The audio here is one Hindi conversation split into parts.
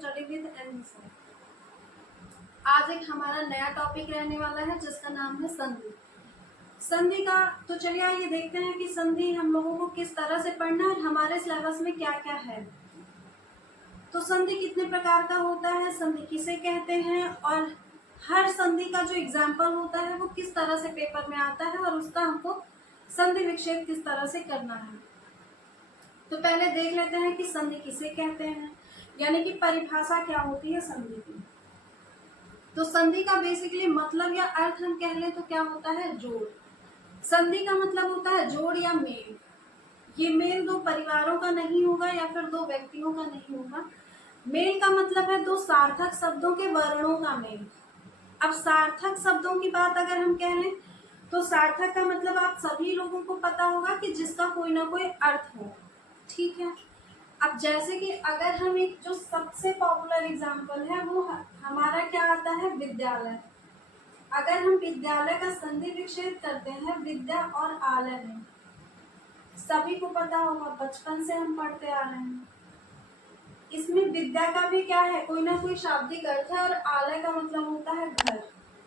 Study with any sir. आज एक हमारा नया टॉपिक रहने वाला है जिसका नाम है संधि। संधि का तो चलिए आइए देखते हैं कि संधि हम लोगों को किस तरह से पढ़ना है और हमारे सिलेबस में क्या क्या है। तो संधि कितने प्रकार का होता है, संधि किसे कहते हैं और हर संधि का जो एग्जाम्पल होता है वो किस तरह से पेपर में आता है और उसका हमको संधि विक्षेप किस तरह से करना है। तो पहले देख लेते हैं कि संधि किसे कहते हैं, यानी कि परिभाषा क्या होती है संधि की। तो संधि का बेसिकली मतलब या अर्थ हम कह लें तो क्या होता है, जोड़। संधि का मतलब होता है जोड़ या मेल। ये मेल दो परिवारों का नहीं होगा या फिर दो व्यक्तियों का नहीं होगा। मेल का मतलब है दो सार्थक शब्दों के वर्णों का मेल। अब सार्थक शब्दों की बात अगर हम कह लें तो सार्थक का मतलब आप सभी लोगों को पता होगा कि जिसका कोई ना कोई अर्थ हो, ठीक है। अब जैसे कि अगर हम एक जो सबसे पॉपुलर एग्जांपल है वो हमारा क्या आता है, विद्यालय। अगर हम विद्यालय का संधि विच्छेद करते हैं विद्या और आलय में, सभी को पता होगा, बचपन से हम पढ़ते आ रहे हैं। इसमें विद्या का भी क्या है, कोई ना कोई शाब्दिक अर्थ है और आलय का मतलब होता है घर,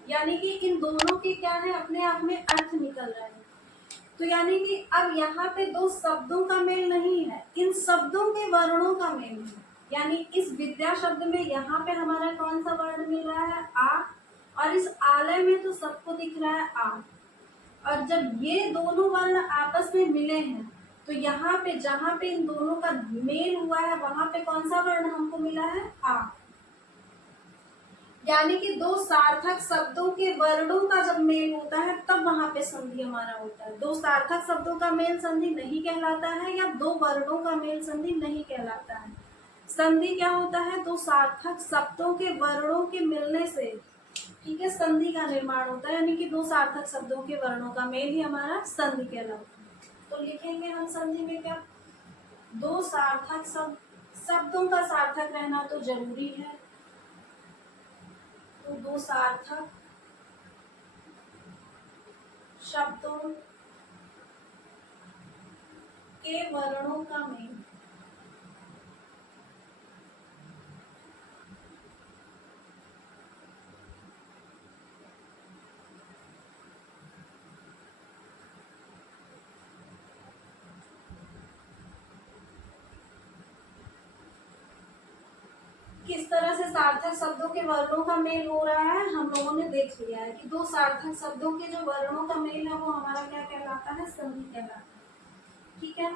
यानी कि इन दोनों के क्या है, अपने आप में अर्थ निकल रहे हैं। तो यानी कि अब यहाँ पे दो शब्दों का मेल नहीं है, इन शब्दों के वर्णों का मेल है। यानी इस विद्या शब्द में यहाँ पे हमारा कौन सा वर्ण मिल रहा है, आ, और इस आलय में तो सबको दिख रहा है आ। और जब ये दोनों वर्ण आपस में मिले हैं तो यहाँ पे जहाँ पे इन दोनों का मेल हुआ है वहां पे कौन सा वर्ण हमको मिला है, आ। यानी कि दो सार्थक शब्दों के वर्णों का जब मेल होता है तब वहां पे संधि हमारा होता है। दो सार्थक शब्दों का मेल संधि नहीं कहलाता है या दो वर्णों का मेल संधि नहीं कहलाता है। संधि क्या होता है, दो सार्थक शब्दों के वर्णों के मिलने से, ठीक है, संधि का निर्माण होता है। यानी कि दो सार्थक शब्दों के वर्णों का मेल ही हमारा संधि कहलाता है। तो लिखेंगे हम संधि में क्या, दो सार्थक शब्दों का सार्थक रहना तो जरूरी है। तो दो सार्थक शब्दों के वर्णों का मेल। किस तरह से सार्थक शब्दों के वर्णों का मेल हो रहा है हम लोगों ने देख लिया है कि दो सार्थक शब्दों के जो वर्णों का मेल है वो हमारा क्या कहलाता है, संधि कहलाता है, ठीक है।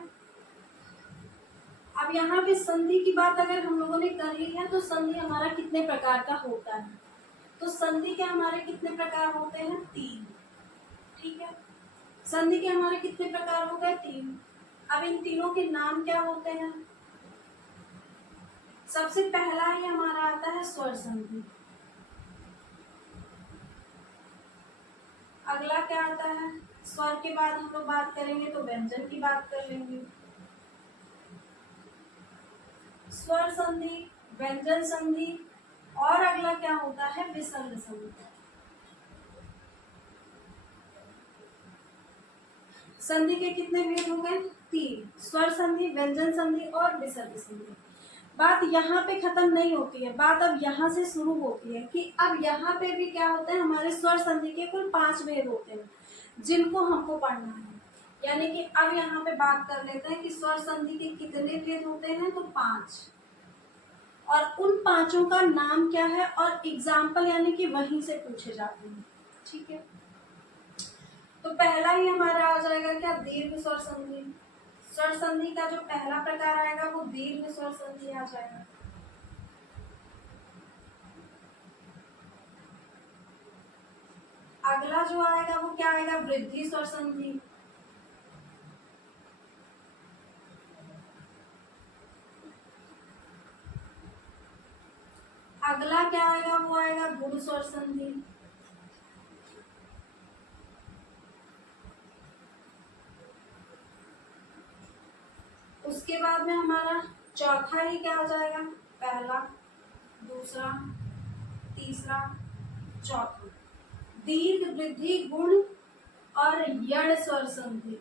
अब यहाँ पे संधि की बात अगर हम लोगों ने कर ली है तो संधि हमारा कितने प्रकार का होता है। तो संधि के हमारे कितने प्रकार होते हैं, तीन, ठीक है। संधि के हमारे कितने प्रकार हो गए, तीन। अब इन तीनों के नाम क्या होते हैं। सबसे पहला ही हमारा आता है स्वर संधि। अगला क्या आता है, स्वर के बाद हम लोग बात करेंगे तो व्यंजन की बात कर लेंगे। स्वर संधि, व्यंजन संधि और अगला क्या होता है, विसर्ग संधि। संधि के कितने भेद हो गए, तीन, स्वर संधि, व्यंजन संधि और विसर्ग संधि। बात यहाँ पे खत्म नहीं होती है, बात अब यहाँ से शुरू होती है कि अब यहाँ पे भी क्या होता है, हमारे स्वर संधि के कुल 5 भेद होते हैं जिनको हमको पढ़ना है। यानी कि अब यहाँ पे बात कर लेते हैं कि स्वर संधि के कितने भेद होते हैं, तो 5, और उन पांचों का नाम क्या है और एग्जाम्पल यानी कि वहीं से पूछे जाते हैं, ठीक है। तो पहला ही हमारा आ जाएगा क्या, दीर्घ स्वर संधि। स्वर संधि का जो पहला प्रकार आएगा वो दीर्घ स्वर संधि आ जाएगा। अगला जो आएगा वो क्या आएगा, वृद्धि स्वर संधि। अगला क्या आएगा, वो आएगा गुण स्वर संधि। उसके बाद में हमारा चौथा ही क्या आ जाएगा, पहला, दूसरा, तीसरा, चौथा, दीर्घ, वृद्धि, गुण और यण स्वर संधि।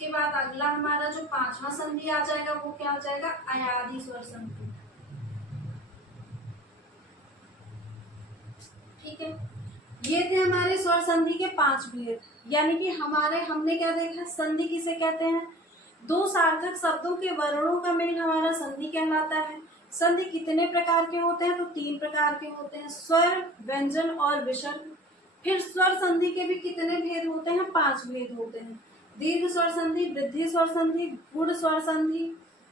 इसके बाद अगला हमारा जो पांचवा संधि आ जाएगा वो क्या आ जाएगा, अयादि स्वर संधि। ठीक है, ये थे हमारे स्वर संधि के 5 भेद। यानी कि हमने क्या देखा, संधि किसे कहते हैं, दो सार्थक शब्दों के वर्णों का मेल हमारा संधि कहलाता है। संधि कितने प्रकार के होते हैं, तो 3 प्रकार के होते हैं, स्वर, व्यंजन और विसर्ग। फिर स्वर संधि के भी कितने भेद होते हैं, 5 भेद होते हैं, दीर्घ स्वर संधि, वृद्धि स्वर संधि, गुण स्वर संधि,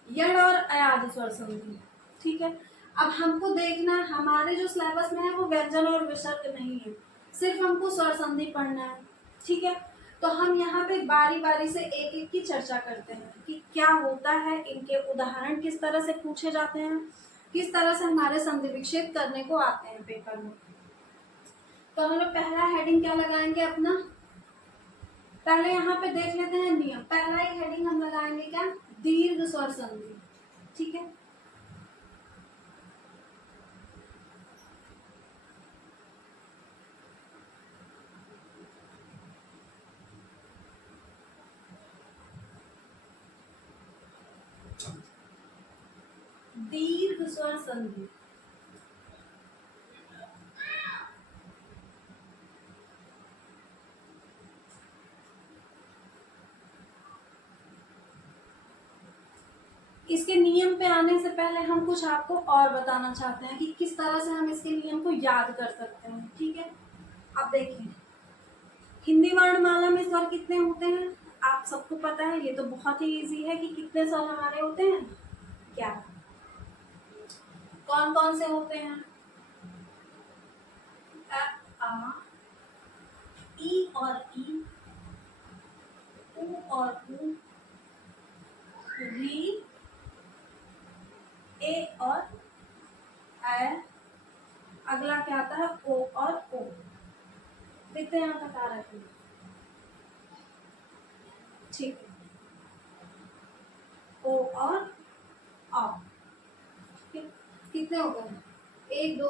यण और अयाद स्वर संधि। ठीक है, अब हमको देखना हमारे जो सिलेबस में है वो व्यंजन और विसर्ग नहीं है, सिर्फ हमको स्वर संधि पढ़ना है। ठीक है, तो हम यहाँ पे बारी बारी से एक एक की चर्चा करते हैं कि क्या होता है, इनके उदाहरण किस तरह से पूछे जाते हैं, किस तरह से हमारे संधि विक्षेप करने को आते हैं पेपर में। तो हम लोग पहला हेडिंग क्या लगाएंगे अपना, पहले यहाँ पे देख लेते हैं नियम। पहला एक हेडिंग हम लगाएंगे क्या, दीर्घ स्वर संधि। ठीक है, दीर्घ स्वर संधि। इसके नियम पे आने से पहले हम कुछ आपको और बताना चाहते हैं कि किस तरह से हम इसके नियम को याद कर सकते हैं। ठीक है, अब देखिए हिंदी वर्णमाला में स्वर कितने होते हैं, आप सबको पता है, ये तो बहुत ही इजी है कि कितने स्वर हमारे होते हैं, 11। कौन कौन से होते हैं, अ, आ, ई और ई, उ और उ, री, ए और ए, अगला क्या आता है, ओ और ओ। देखते हैं यहाँ तक आ रहा है। ठीक है, ओ और आ। कितने हो गए, 1 2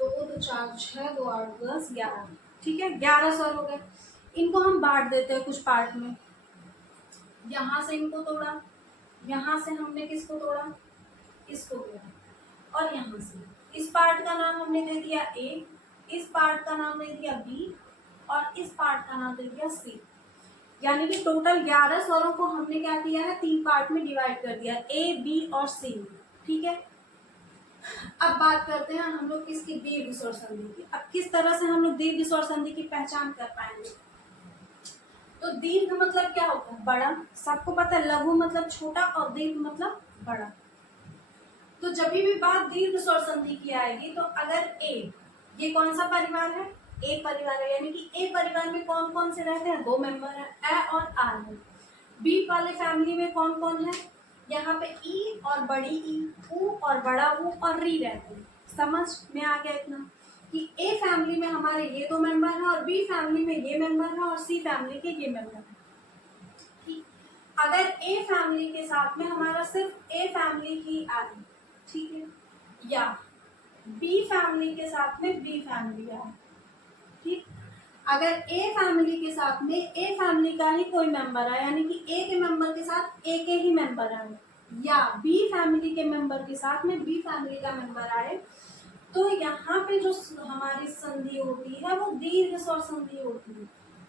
2 2 4 6 2 8 10 11। ठीक है, 11 स्वर हो गए। इनको हम बांट देते हैं कुछ पार्ट में, यहाँ से इनको तोड़ा, यहाँ से हमने किसको तोड़ा, इसको तोड़ा, और यहाँ से इस पार्ट का नाम हमने दे दिया ए, इस पार्ट का नाम दे दिया बी, और इस पार्ट का नाम दे दिया सी। यानी कि टोटल 11 स्वरों को हमने क्या किया है, 3 पार्ट में डिवाइड कर दिया, ए बी और सी। ठीक है, अब बात करते हैं हम लोग किसकी, दीर्घ स्वर संधि की। अब किस तरह से हम लोग दीर्घ स्वर संधि की पहचान कर पाएंगे, तो दीर्घ मतलब क्या होता है, बड़ा। सबको पता है लघु मतलब छोटा और दीर्घ मतलब बड़ा। तो जब भी बात दीर्घ स्वर संधि की आएगी, तो अगर ए, ये कौन सा परिवार है, ए परिवार है, यानी कि ए परिवार में कौन कौन से रहते हैं, 2 मेंबर है, ए और आर है। बी वाले फैमिली में कौन कौन है, यहाँ पे ई और बड़ी ई, ऊ और बड़ा ऊ और री रहते हैं। समझ में आ गया इतना कि ए फैमिली में हमारे ये 2 मेंबर हैं, और बी फैमिली में ये मेंबर है, और सी फैमिली के ये मेंबर है। ठीक, अगर ए फैमिली के साथ में हमारा सिर्फ ए फैमिली ही आए, ठीक है, या बी फैमिली के साथ में बी फैमिली आए। ठीक, अगर ए फैमिली के साथ में ए फैमिली का ही कोई मेंबर आए, यानी कि ए के मेंबर के साथ ए के ही मेंबर आए, या बी फैमिली के मेंबर के साथ में बी फैमिली का मेंबर आए, तो यहाँ पे जो हमारी संधि होती है वो दीर्घ स्वर संधि होती है।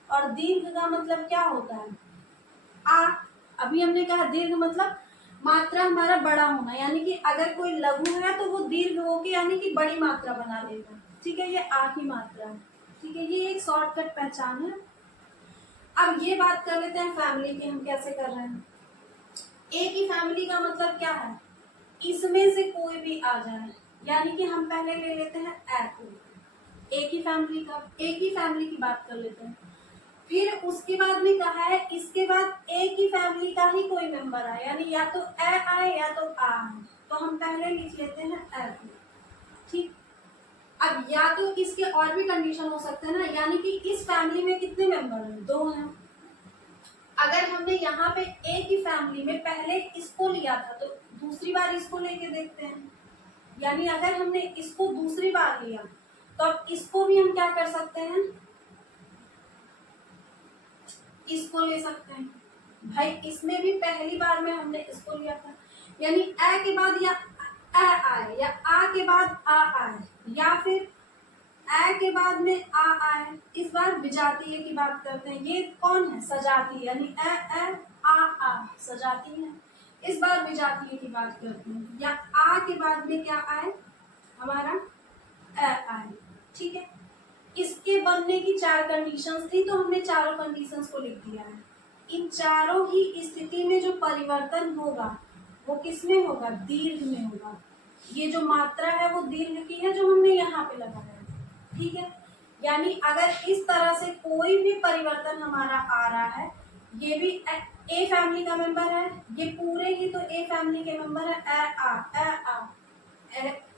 और दीर्घ का मतलब क्या होता है, आ। अभी हमने कहा दीर्घ मतलब मात्रा हमारा बड़ा होना, यानी कि अगर कोई लघु है तो वो दीर्घ होके यानी कि बड़ी मात्रा बना लेगा। ठीक है, ये आ की मात्रा है। ठीक है, ये एक शॉर्टकट पहचान है। अब ये बात कर लेते हैं फैमिली की, हम कैसे कर रहे हैं। ए की फैमिली का मतलब क्या है, इसमें से कोई भी आ जाए, यानी कि हम पहले ले लेते हैं ए को, ए की फैमिली का, ए की फैमिली की बात कर लेते हैं। फिर उसके बाद में कहा है इसके बाद ए की फैमिली का ही कोई मेंबर आए, यानी या तो ए आए या तो आ आए, तो हम पहले लिख लेते हैं ए को। ठीक, अब या तो इसके और भी कंडीशन हो सकते हैं ना, यानी कि इस फैमिली में कितने मेंबर हैं, 2 हैं। अगर हमने यहाँ पे ए की फैमिली में पहले इसको लिया था तो दूसरी बार इसको लेके देखते हैं, यानी अगर हमने इसको दूसरी बार लिया तो अब इसको भी हम क्या कर सकते हैं, इसको ले सकते हैं। भाई इसमें भी पहली बार में हमने इसको लिया था, यानी ए के बाद या ए आए या आ के बाद आ आए या फिर ए के बाद में आ आए। इस बार विजातीय की बात करते हैं। ये कौन है? सजातीय, यानी ए आ सजातीय है। इस बार विजातीय की बात करते हैं, या आ के बाद में क्या आए? हमारा ए आए। ठीक है, इसके बनने की 4 कंडीशंस थी, तो हमने चारों कंडीशंस को लिख दिया है। इन चारों ही स्थिति में जो परिवर्तन होगा वो किसमें होगा? दीर्घ में होगा। ये जो मात्रा है वो दीर्घ की है, जो हमने यहाँ पे लगाया है। ठीक है, यानी अगर इस तरह से कोई भी परिवर्तन हमारा आ रहा है, ये भी ए फैमिली का मेंबर है, ये पूरे ही तो ए फैमिली के मेंबर है।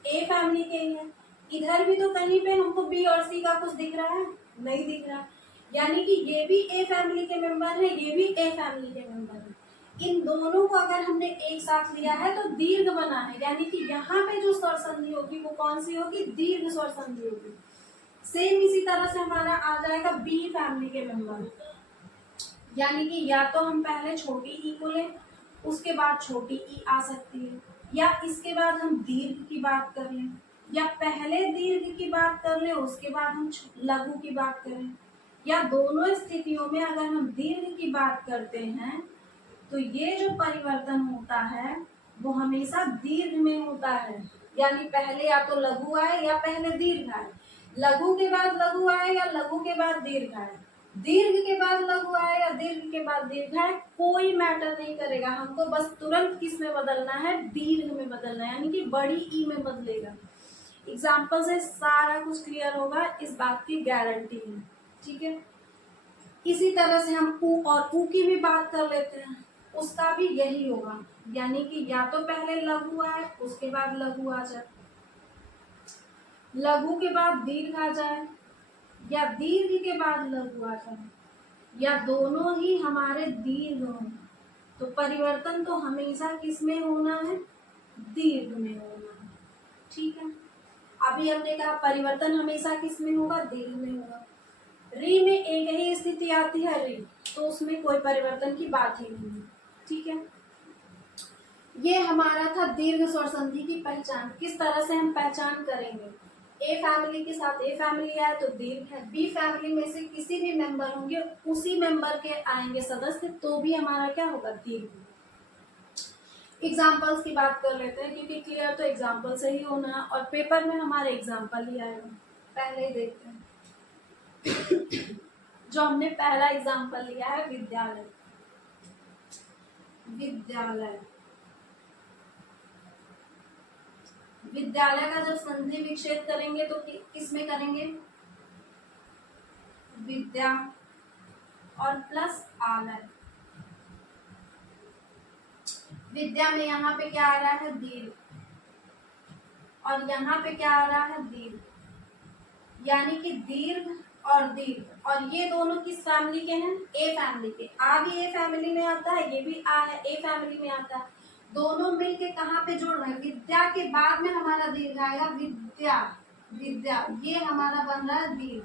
ए फैमिली के ही है। इधर भी तो कहीं पे हमको बी और सी का कुछ दिख रहा है? नहीं दिख रहा, यानी कि ये भी ए फैमिली के मेंबर है, ये भी ए फैमिली के मेंबर है। इन दोनों को अगर हमने एक साथ लिया है तो दीर्घ बना है, यानी कि यहाँ पे जो स्वर संधि होगी वो कौन सी होगी? दीर्घ स्वर संधि होगी। सेम इसी तरह से हमारा आ जाएगा बी फैमिली के मेंबर, यानी कि या तो हम पहले छोटी ई को लें, उसके बाद छोटी ई आ सकती है, या इसके बाद हम दीर्घ की बात कर लें, या पहले दीर्घ की बात कर लें उसके बाद हम लघु की बात करें, या दोनों स्थितियों में अगर हम दीर्घ की बात करते हैं तो ये जो परिवर्तन होता है वो हमेशा दीर्घ में होता है, यानी पहले या तो लघु आए या पहले दीर्घ आए, लघु के बाद लघु आए या लघु के बाद दीर्घ आए, दीर्घ के बाद लघु आए या दीर्घ के बाद दीर्घ आए, कोई मैटर नहीं करेगा। हमको बस तुरंत किस में बदलना है? दीर्घ में बदलना है, यानी कि बड़ी ई में बदलेगा। एग्जाम्पल से सारा कुछ क्लियर होगा, इस बात की गारंटी है। ठीक है, इसी तरह से हम ऊ और ऊ की भी बात कर लेते हैं, उसका भी यही होगा, यानी कि या तो पहले लघु आए उसके बाद लघु आ जाए, लघु के बाद दीर्घ आ जाए, या दीर्घ के बाद लघु आ जाए, या दोनों ही हमारे दीर्घ हों। तो परिवर्तन तो हमेशा किस में होना है? दीर्घ में होना है। ठीक है, अभी हमने कहा परिवर्तन हमेशा किस में होगा? दीर्घ में होगा। री में एक ही स्थिति आती है री, तो उसमें कोई परिवर्तन की बात ही नहीं है। ठीक है, ये हमारा था दीर्घ स्वर संधि की पहचान। किस तरह से हम पहचान करेंगे? ए फैमिली के साथ ए फैमिली आए तो दीर्घ है, बी फैमिली में से किसी भी मेंबर होंगे उसी मेंबर के आएंगे सदस्य, तो भी हमारा क्या होगा? दीर्घ। एग्जाम्पल्स की बात कर लेते हैं, क्योंकि क्लियर तो एग्जाम्पल से ही होना है और पेपर में हमारे एग्जाम्पल ही आएगा। पहले ही देखते हैं जो हमने पहला एग्जाम्पल लिया है, विद्यालय। विद्यालय, विद्यालय का जब संधि विच्छेद करेंगे तो किस में करेंगे? विद्या और प्लस आलय। विद्या में यहाँ पे क्या आ रहा है? दीर्घ, और यहाँ पे क्या आ रहा है? दीर्घ, यानी कि दीर्घ और दीर्घ, और ये दोनों किस फैमिली के हैं? ए फैमिली के। आ भी ए फैमिली में आता है, ये भी आ है ए फैमिली में आता है। दोनों मिलके कहाँ पे जोड़ रहे हैं? विद्या के बाद में हमारा दीर्घ आएगा, विद्या। विद्या, ये हमारा बन रहा है दीर्घ,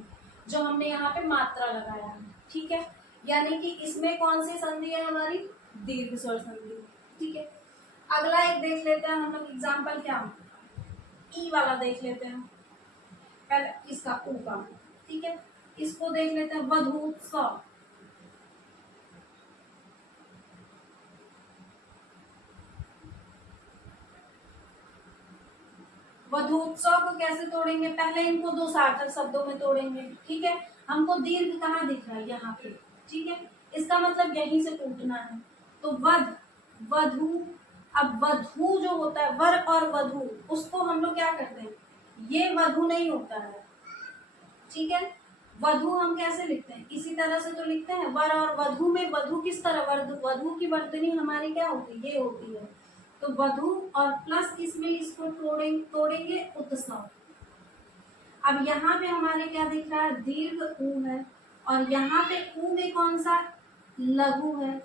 जो हमने यहाँ पे मात्रा लगाया है। ठीक है, यानी कि इसमें कौन सी संधि है हमारी? दीर्घ स्वर संधि। ठीक है, अगला एक देख लेते हैं हम लोग एग्जाम्पल, क्या ई वाला देख लेते हैं। पहले इसका ऊ का, ठीक है, इसको देख लेते हैं। वधूत्सव, वधूत्सव को कैसे तोड़ेंगे? पहले इनको दो सार्थक शब्दों में तोड़ेंगे। ठीक है, हमको दीर्घ कहाँ दिख रहा है? यहाँ पे। ठीक है, इसका मतलब यहीं से टूटना है। तो वध, वधु, अब वधु जो होता है, वर और वधु, उसको हम लोग क्या करते हैं? ये वधु नहीं होता है। ठीक है, वधु हम कैसे लिखते हैं? इसी तरह से तो लिखते हैं। वर और वधु में वधु किस तरह? वधु की वर्तनी हमारी क्या होती है? ये होती है। तो वधु और प्लस किसमें इसको तोड़ेंगे? उत्सव। अब यहाँ पे हमारे क्या दिख रहा है? दीर्घ ऊ है, और यहाँ पे ऊ में कौन सा? लघु है।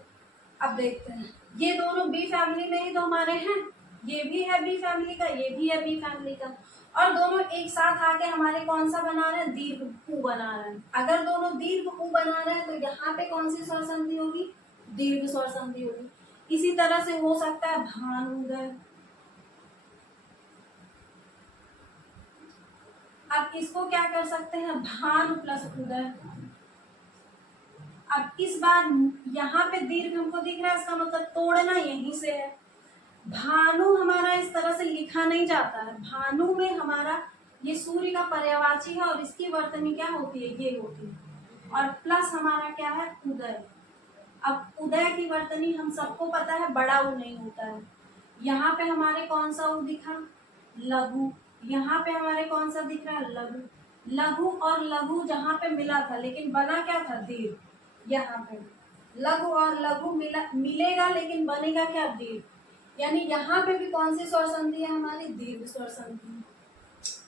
अब देखते हैं, ये दोनों बी फैमिली में ही तो हमारे हैं, ये भी है बी फैमिली का, ये भी है बी फैमिली का, और दोनों एक साथ आके हमारे कौन सा बना रहे हैं? दीर्घ ऊ बना रहे हैं। अगर दोनों दीर्घ ऊ बना रहे हैं तो यहाँ पे कौन सी स्वर संधि होगी? दीर्घ स्वर संधि होगी। इसी तरह से हो सकता है भानुदय। अब इसको क्या कर सकते हैं, भानु प्लस उदय। अब इस बार यहाँ पे दीर्घ हमको दिख रहा है, इसका मतलब तोड़ना यहीं से है। भानु हमारा इस तरह से लिखा नहीं जाता है, भानु में हमारा ये सूर्य का पर्यायवाची है और इसकी वर्तनी क्या होती है, ये होती है, और प्लस हमारा क्या है, उदय। अब उदय की वर्तनी हम सबको पता है, बड़ा उ नहीं होता है। यहाँ पे हमारे कौन सा उ दिखा, लघु। यहाँ पे हमारे कौन सा दिख रहा है, लघु। लघु और लघु जहाँ पे मिला था, लेकिन बना क्या था, दीर्घ। यहाँ पे लघु और लघु मिलेगा, लेकिन बनेगा क्या, दीर्घ। यानी यहाँ पे भी कौन सी स्वर संधि है हमारी, दीर्घ स्वर संधि।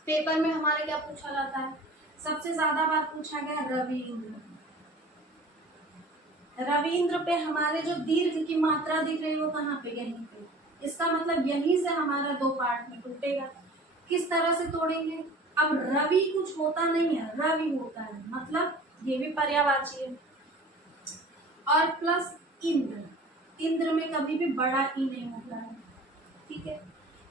पेपर में हमारे क्या पूछा जाता है, सबसे ज्यादा बार पूछा गया रविंद्र। रविंद्र पे हमारे जो दीर्घ की मात्रा दिख रही है वो कहाँ पे, यहीं पे। इसका मतलब यहीं से हमारा दो पार्ट में टूटेगा। किस तरह से तोड़ेंगे, अब रवि कुछ होता नहीं है, रवि होता है, मतलब ये भी पर्यायवाची है, और प्लस इंद्र। इंद्र में कभी भी बड़ा ई नहीं होता है, ठीक है।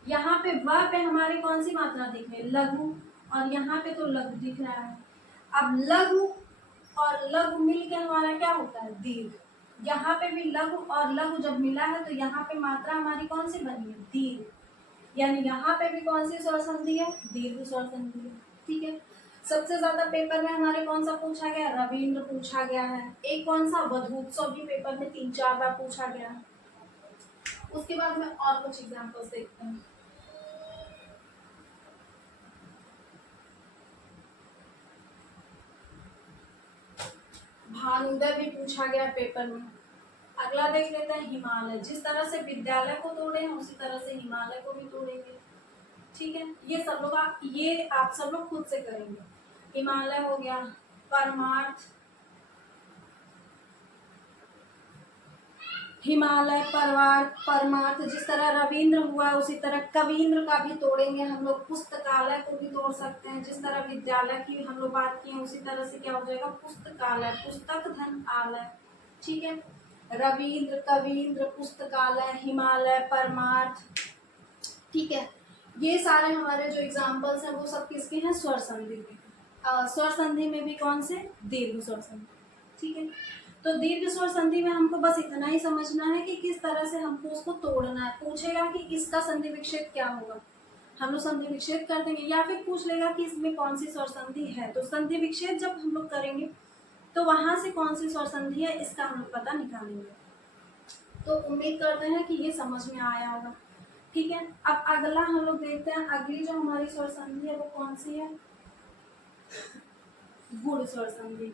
यहाँ पे व पे हमारे कौन सी मात्रा दिख रही है, लघु, और यहाँ पे तो लघु दिख रहा है। अब लघु और लघु मिल के हमारा क्या होता है, दीर्घ। यहाँ पे भी लघु और लघु जब मिला है तो यहाँ पे मात्रा हमारी कौन सी बनी है, दीर्घ। यानी यहाँ पे भी कौन सी स्वर संधि है, दीर्घ स्वर संधि है, ठीक है। सबसे ज्यादा पेपर में हमारे कौन सा पूछा गया, रविंद्र पूछा गया है। एक कौन सा, वधूत्सव भी पेपर में 3-4 बार पूछा गया है। उसके बाद में और कुछ एग्जांपल्स देखते हैं। भानुदय भी पूछा गया पेपर में। अगला देख लेते हैं हिमालय। जिस तरह से विद्यालय को तोड़े हैं उसी तरह से हिमालय को भी तोड़ेंगे, ठीक है। ये सब लोग आप सब लोग खुद से करेंगे। हिमालय हो गया, परमार्थ, हिमालय, परमार्थ। जिस तरह रविंद्र हुआ उसी तरह कवींद्र का भी तोड़ेंगे हम लोग। पुस्तकालय को भी तोड़ सकते हैं। जिस तरह विद्यालय की हम लोग बात किए उसी तरह से क्या हो जाएगा, पुस्तकालय, पुस्तक धन आलय, ठीक है। रविंद्र, कवींद्र, पुस्तकालय, हिमालय, परमार्थ, ठीक है। ये सारे हमारे जो एग्जाम्पल्स हैं वो सब किसके हैं, स्वर संधि के। स्वर संधि में भी कौन से, दीर्घ स्वर संधि, ठीक है। तो दीर्घ स्वर संधि में हमको बस इतना ही समझना है कि किस तरह से हमको उसको तोड़ना है। पूछेगा कि इसका संधि विच्छेद क्या होगा, हम लोग संधि विच्छेद कर देंगे, या फिर पूछ लेगा कि इसमें कौन सी स्वर संधि है। तो संधि विच्छेद जब हम लोग करेंगे तो वहां से कौन सी स्वर संधि है इसका हम लोग पता निकालेंगे। तो उम्मीद करते हैं कि ये समझ में आया होगा, ठीक है। अब अगला हम लोग देखते हैं, अगली जो हमारी स्वर संधि है वो कौन सी है, गुण स्वर संधि।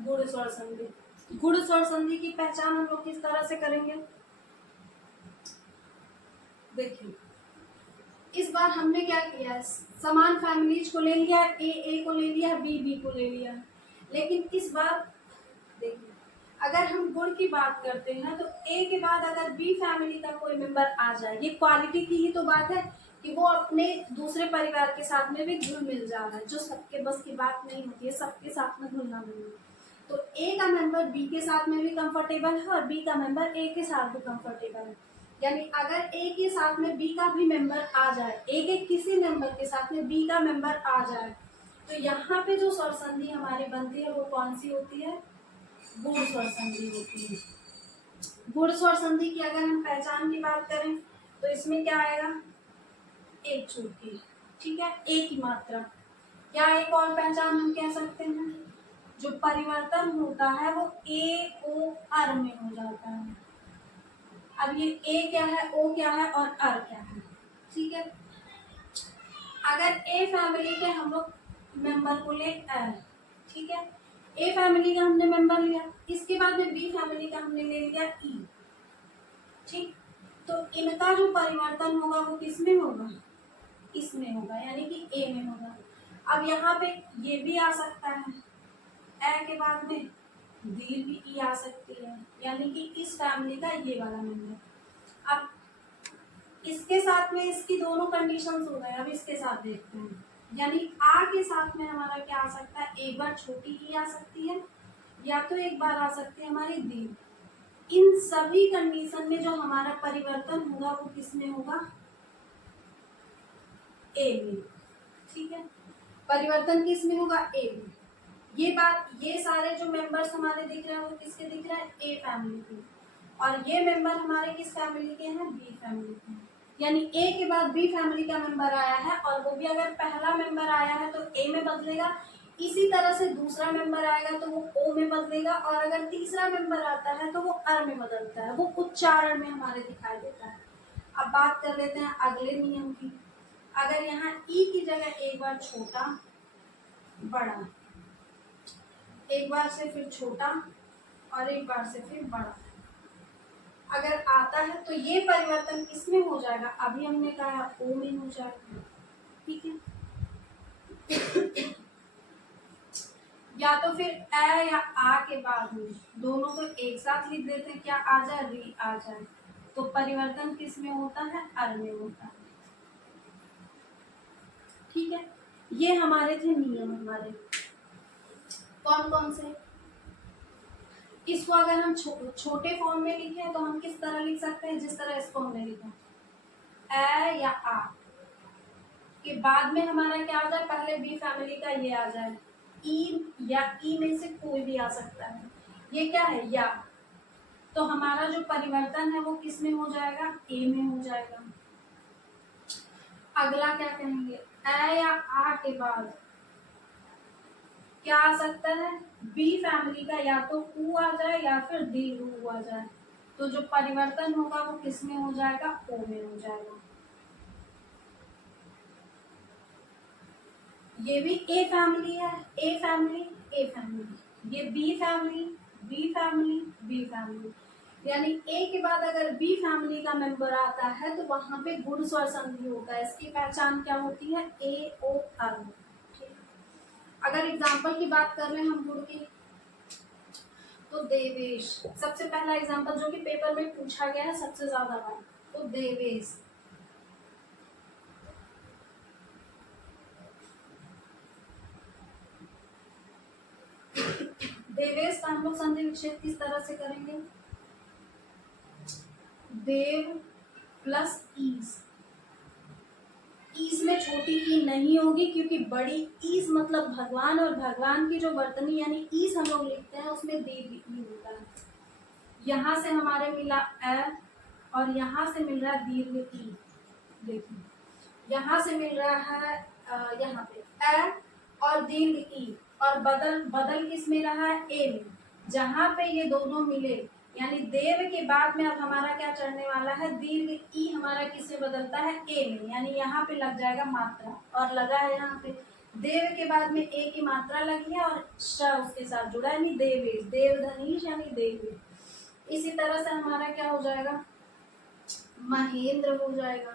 गुण स्वर संधि। गुण स्वर संधि की पहचान हम लोग किस तरह से करेंगे, देखिए इस बार हमने क्या किया है, समान फैमिलीज को ले लिया, ए को ले लिया, बी को ले लिया। लेकिन इस बार देखिए अगर हम गुण की बात करते हैं तो ए के बाद अगर बी फैमिली का कोई मेंबर आ जाए, ये क्वालिटी की ही तो बात है कि वो अपने दूसरे परिवार के साथ में भी घुल मिल जा रहा है, जो सबके बस की बात नहीं होती है, सबके साथ में घुलना मिलना। तो ए का मेंबर बी के साथ में भी कंफर्टेबल है और बी का मेंबर ए के साथ भी कंफर्टेबल है। यानी अगर ए के साथ में बी का भी मेंबर आ जाए, ए के किसी मेंबर के साथ में बी का मेंबर आ जाए, तो यहाँ पे जो स्वर संधि हमारी बनती है वो कौन सी होती है, गुण स्वर संधि होती है। गुण स्वर संधि की अगर हम पहचान की बात करें तो इसमें क्या आएगा, एक चुटकी, ठीक है, एक ही मात्रा। या एक और पहचान हम कह सकते हैं, जो परिवर्तन होता है वो ए ओ अर में हो जाता है। अब ये ए क्या है, ओ क्या है और अर क्या है, ठीक है। अगर ए फैमिली के हम लोग मेंबर को ले एल, ठीक है, ए फैमिली का हमने मेंबर लिया, इसके बाद में बी फैमिली का हमने ले लिया ई, ठीक। तो इनका जो परिवर्तन होगा वो किस में होगा, इसमें होगा, यानी कि ए में होगा। अब यहाँ पे ये भी आ सकता है, ए के बाद में दीर्घ ई आ सकती है, यानी कि इस फैमिली का ये वाला मेंबर। अब इसके साथ में इसकी दोनों कंडीशंस हो गए। अब इसके साथ देखते हैं, यानी आ के साथ में हमारा क्या आ सकता है, एक बार छोटी ई आ सकती है, या तो एक बार आ सकती है हमारी दीर्घ। इन सभी कंडीशन में जो हमारा परिवर्तन होगा वो किस में होगा, ए में। ठीक है, परिवर्तन किस में होगा, ए में। ये बात, ये सारे जो मेंबर्स हमारे दिख रहे हैं वो किसके दिख रहे हैं, ए फैमिली के। और ये मेंबर हमारे किस फैमिली के हैं, बी फैमिली के हैं। यानी ए के बाद बी फैमिली का मेंबर आया है, और वो भी अगर पहला मेंबर आया है तो ए में बदलेगा, इसी तरह से दूसरा मेंबर आएगा तो वो ओ में बदलेगा, और अगर तीसरा मेंबर आता है तो वो अर में बदलता है, वो उच्चारण में हमारे दिखाई देता है। अब बात कर लेते हैं अगले नियम की। अगर यहाँ ई की जगह एक बार छोटा, बड़ा, एक बार से फिर छोटा, और एक बार से फिर बड़ा अगर आता है तो ये परिवर्तन किसमें हो जाएगा, अभी हमने कहा ओ में हो जाएगा। ठीक है, या तो फिर ए या आ के बाद में दोनों को एक साथ लिख देते हैं, क्या आ जाए, री आ जाए, तो परिवर्तन किस में होता है, अर में होता है। ठीक है, ये हमारे थे नियम, हमारे कौन कौन से। इसको अगर हम छोटे फॉर्म में लिखें तो हम किस तरह लिख सकते हैं, जिस तरह इसको हमने लिखा, ए या आ के बाद में हमारा क्या आ जाए, पहले बी फैमिली का ये आ जाए, ई या ई में से कोई भी आ सकता है, ये क्या है, या, तो हमारा जो परिवर्तन है वो किस में हो जाएगा, ए में हो जाएगा। अगला क्या कहेंगे, ए या आ के बाद क्या आ सकता है, बी फैमिली का या तो ऊ आ जाए या फिर दी ऊ आ जाए, तो जो परिवर्तन होगा वो किस में हो जाएगा, ओ में हो जाएगा। ये भी ए फैमिली है, ए फैमिली, ए फैमिली, ये B family, B family, B family, यानी ए के बाद अगर बी फैमिली का मेंबर आता है तो वहां पे गुण स्वर संधि होता है। इसकी पहचान क्या होती है, ए ओ आर। अगर एग्जाम्पल की बात कर रहे हैं हम गुण की, तो देवेश सबसे पहला एग्जाम्पल जो कि पेपर में पूछा गया है सबसे ज्यादा बार, तो देवेश, देवेश का हम लोग संधि विच्छेद किस तरह से करेंगे, देव प्लस ईस, ईस में छोटी ई नहीं होगी क्योंकि बड़ी ईस मतलब भगवान, और भगवान की जो वर्तनी यानी ईस हम लोग लिखते हैं उसमें दीर्घ ई होता है। यहाँ से हमारे मिला ए, और यहाँ से मिल रहा है दीर्घ ई, देखिए यहाँ से मिल रहा है यहाँ पे ए और दीर्घ ई, और बदल बदल किस में रहा है, ए में। जहाँ पे ये दोनों मिले यानी देव के बाद में अब हमारा क्या चढ़ने वाला है, दीर्घ ई हमारा किससे बदलता है, ए में, यानी यहाँ पे लग जाएगा मात्रा, और लगा है यहाँ पे देव के बाद में ए की मात्रा लगी है और श उसके साथ जुड़ा, यानी देवेश, देव धनीश यानी देवेश। इसी तरह से हमारा क्या हो जाएगा, महेंद्र हो जाएगा।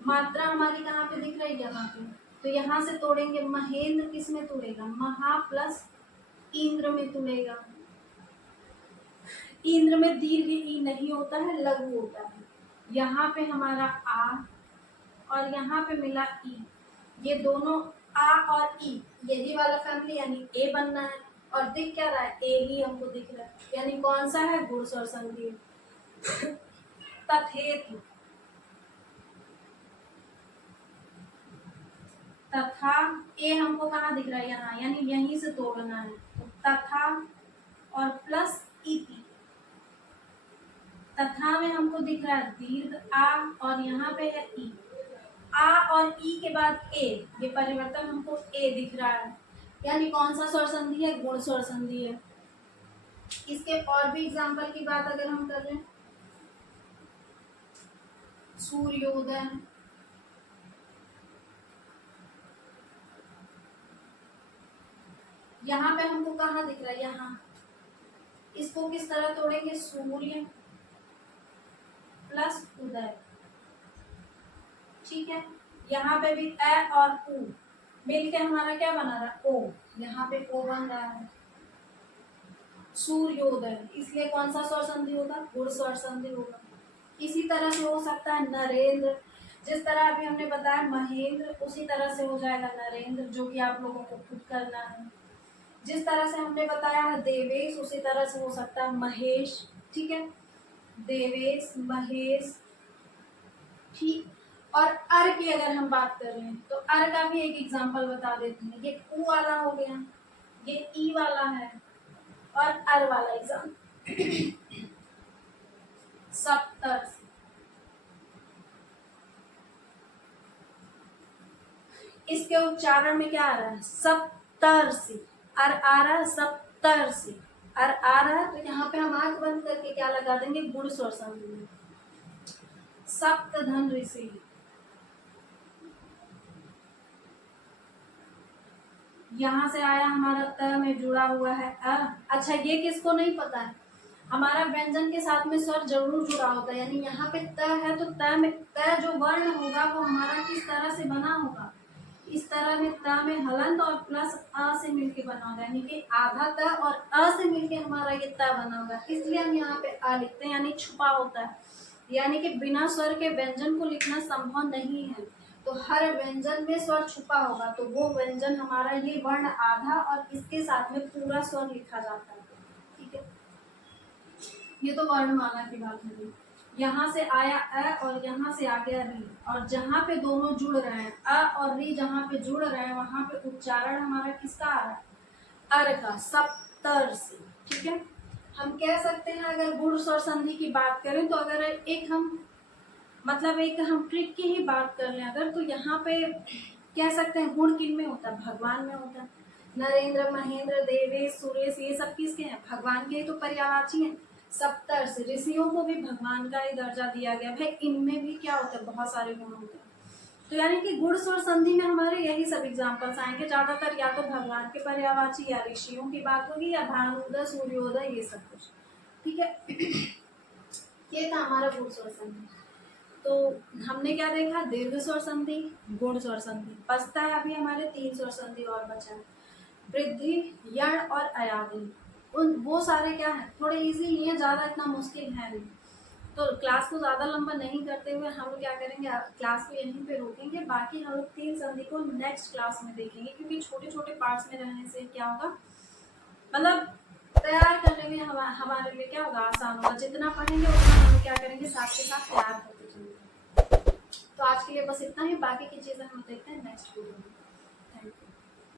मात्रा हमारी कहाँ पे दिख रही है, यहाँ पे, तो यहाँ से तोड़ेंगे, महेंद्र किस में तोड़ेगा, महा प्लस इंद्र में तोड़ेगा। इंद्र में दीर्घ ई नहीं होता है, लघु होता है। यहाँ पे हमारा आ और यहाँ पे मिला ई, ये दोनों आ और ई, यही वाला फैमिली यानी ए बनना है, और दिख क्या रहा है, ए ही हमको दिख रहा है, यानी कौन सा है, गुण स्वर संधि। तथेत, तथा, ए हमको कहाँ दिख रहा है, यहाँ, यानी यहीं से तोड़ना है, तो तथा और प्लस इति, तथा में हमको दिख रहा है दीर्घ आ, और यहाँ पे है ई, आ और ई के बाद ए, ये परिवर्तन हमको ए दिख रहा है, यानी कौन सा स्वर संधि है, गुण स्वर संधि है। इसके और भी एग्जाम्पल की बात अगर हम कर रहे हैं, सूर्योदय, यहाँ पे हमको कहाँ दिख रहा है, यहाँ, इसको किस तरह तोड़ेंगे, सूर्य प्लस उदय। ठीक है, यहाँ पे भी अ और उ मिलके हमारा क्या बना रहा है, ओ। यहाँ पे ओ बन रहा है सूर्योदय, इसलिए कौन सा स्वर संधि होगा, गुण स्वर संधि होगा। इसी तरह से हो सकता है नरेंद्र, जिस तरह अभी हमने बताया महेंद्र, उसी तरह से हो जाएगा नरेंद्र, जो कि आप लोगों को खुद करना है। जिस तरह से हमने बताया है देवेश, उसी तरह से हो सकता है महेश। ठीक है, देवेश, महेश। ठीक, और अर की अगर हम बात कर रहे हैं तो अर का भी एक एग्जांपल बता देते हैं। ये उ वाला हो गया, ये ई वाला है, और अर वाला एग्जाम्पल सप्तर्षि। इसके उच्चारण में क्या आ रहा है, सप्तर्षि। अर आ रहा है सप्तर्षि, अर आ रहा है, तो यहाँ पे हम आंख बंद करके क्या लगा देंगे, गुण स्वर संधि में सप्तधन ऋषि। यहाँ से आया हमारा त में जुड़ा हुआ है अ। अच्छा, ये किसको नहीं पता है, हमारा व्यंजन के साथ में स्वर जरूर जुड़ा होता है, यानी यहाँ पे त है तो त में त जो वर्ण होगा वो हमारा किस तरह से बना होगा, इस तरह में त में हलंत और प्लस अ से मिलके बना होगा, यानी कि आधा त और अ से मिलके हमारा ये त बना होगा, इसलिए हम यहाँ पे अ लिखते हैं, यानी छुपा होता है। यानी कि बिना स्वर के व्यंजन को लिखना संभव नहीं है, तो हर व्यंजन में स्वर छुपा होगा, तो वो व्यंजन हमारा ये वर्ण आधा और इसके साथ में पूरा स्वर लिखा जाता है। ठीक है, ये तो वर्णमाला की बात है। यहाँ से आया अ और यहाँ से आ गया री, और जहाँ पे दोनों जुड़ रहे हैं अ और री, जहाँ पे जुड़ रहे हैं वहां पे उच्चारण हमारा किसका आ रहा है, अर का, सप्तर्षि। ठीक है, हम कह सकते हैं अगर गुण स्वर संधि की बात करें तो अगर एक हम ट्रिक की ही बात कर लें अगर, तो यहाँ पे कह सकते हैं गुण किन में होता है, भगवान में होता है। नरेंद्र, महेंद्र, देवेश, सुरेश, ये सब किसके हैं, भगवान के ही तो पर्यायवाची हैं। सप्तर्षि, ऋषियों को भी भगवान का ही दर्जा दिया गया, भाई इनमें भी क्या होता है, बहुत सारे गुण होते हैं। तो यानी कि गुण स्वर संधि में हमारे यही सब एग्जाम्पल्स आएंगे, ज्यादातर या तो भगवान के पर्यायवाची या ऋषियों की बात होगी, या भानुदय, सूर्योदय, ये सब कुछ। ठीक है, ये था हमारा गुण स्वर संधि। तो हमने क्या देखा, दीर्घ स्वर संधि, गुण स्वर संधि। बचता है अभी हमारे 3 स्वर संधि और बचा है, वृद्धि, यण और अयावी। वो सारे क्या है, थोड़े इजी ही है, ज्यादा इतना मुश्किल है नहीं। तो क्लास को ज्यादा लंबा नहीं करते हुए हम लोग क्या करेंगे, क्लास को यहीं पे रोकेंगे, बाकी हम लोग 3 संधि को नेक्स्ट क्लास में देखेंगे, क्योंकि छोटे छोटे पार्ट्स में रहने से क्या होगा, मतलब तैयार करने में हमारे लिए क्या होगा, आसान होगा। जितना पढ़ेंगे उतना हम क्या करेंगे, साथ के साथ तैयार होते चलेंगे। तो आज के लिए बस इतना ही, बाकी की चीजें हम देखते हैं नेक्स्ट वीडियो में। Thank you.